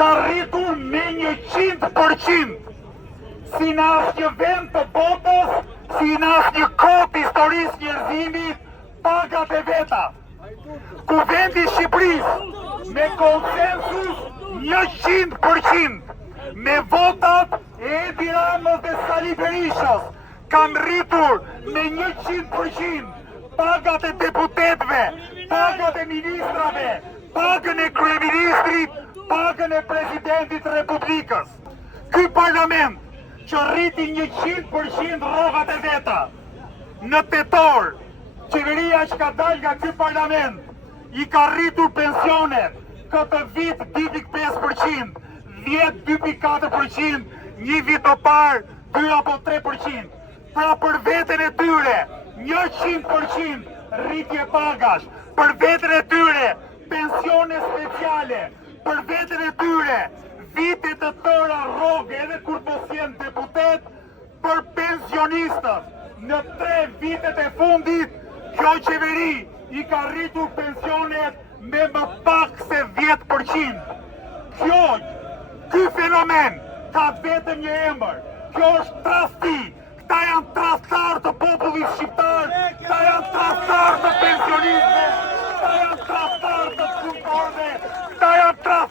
ka rritur me 100%, si në asnjë vend të botës, si në asnjë kohë të historisë njerëzimit, pagat e veta. Kuvendi i Shqipërisë me konsensus 100%, me votat e Edi Ramës dhe Sali Berishës, kanë rritur me 100% pagat e deputetëve, pagat e ministrave, pagën e kryeministrit, pagën e presidentit të Republikës. Ky parlament që rriti 100% rrogat e veta, në tetor, qeveria që ka dalë nga ky parlament i ka rritur pensionet këtë vit 2.5%, 10 2.4%, një vit të parë 2 apo 3%. Pra për veten e tyre 100% rritje pagash, për veten e tyre pensione speciale, për veten e tyre vite të tëra rrogë edhe kur mos jenë deputet, për pensionistët në 3 vitet e fundit kjo qeveri i ka rritur pensionet me më pak se 10%. Ky fenomen ka vetëm një emër, kjo është trasti. Këta janë trastar të popullit shqiptar, këta janë trastar të pensionistëve, këta janë trastar të punëtorëve, këta janë trastar